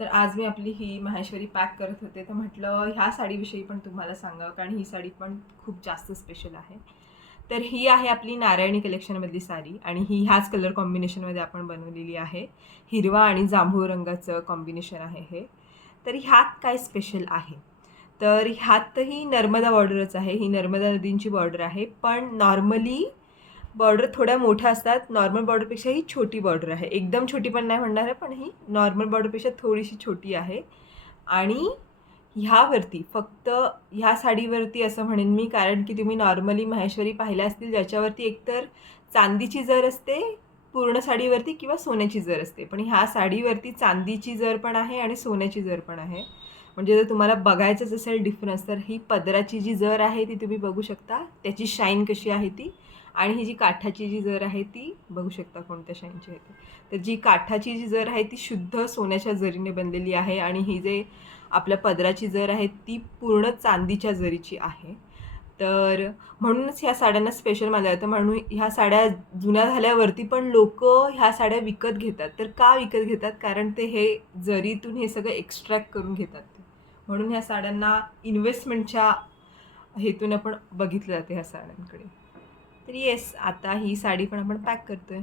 तर आज मी आपली ही माहेश्वरी पॅक करत होते, तर म्हटलं ह्या साडीविषयी पण तुम्हाला सांगावं, कारण ही साडी पण खूप जास्त स्पेशल आहे. तर ही आहे आपली नारायणी कलेक्शनमधली साडी आणि ही ह्याच कलर कॉम्बिनेशनमध्ये आपण बनवलेली आहे. हिरवा आणि जांभूळ रंगाचं कॉम्बिनेशन आहे हे. तर ह्यात काय स्पेशल आहे? तर ह्यातही नर्मदा बॉर्डरच आहे. ही नर्मदा नदींची बॉर्डर आहे, पण नॉर्मली बॉर्डर थोड्या मोठ्या असतात. नॉर्मल बॉर्डरपेक्षा ही छोटी बॉर्डर आहे. एकदम छोटी पण नाही म्हणणार आहे, पण ही नॉर्मल बॉर्डरपेक्षा थोडीशी छोटी आहे. आणि ह्यावरती फक्त ह्या साडीवरती असं म्हणेन मी, कारण की तुम्ही नॉर्मली माहेश्वरी पाहिल्या असतील ज्याच्यावरती एकतर चांदीची जर असते पूर्ण साडीवरती किंवा सोन्याची जर असते, पण ह्या साडीवरती चांदीची जर पण आहे आणि सोन्याची जर पण आहे. म्हणजे जर तुम्हाला बघायचंच असेल डिफरन्स, तर ही पदराची जी जर आहे ती तुम्ही बघू शकता, त्याची शाईन कशी आहे ती. आणि ही जी काठाची जी जर आहे ती बघू शकता कोणत्या शाईनची आहे ती. तर जी काठाची जी जर आहे ती शुद्ध सोन्याच्या जरीने बनलेली आहे आणि ही जे आपल्या पदराची जर आहे ती पूर्ण चांदीच्या जरीची आहे. तर म्हणूनच ह्या साड्यांना स्पेशल मानलं जातं. म्हणून ह्या साड्या जुन्या झाल्यावरती पण लोकं ह्या साड्या विकत घेतात. तर का विकत घेतात? कारण ते हे जरीतून हे सगळं एक्स्ट्रॅक्ट करून घेतात ते. म्हणून ह्या साड्यांना इन्व्हेस्टमेंटच्या हेतून आपण बघितलं जाते ह्या साड्यांकडे. तर येस, आता ही साडी पण आपण पॅक करतोय.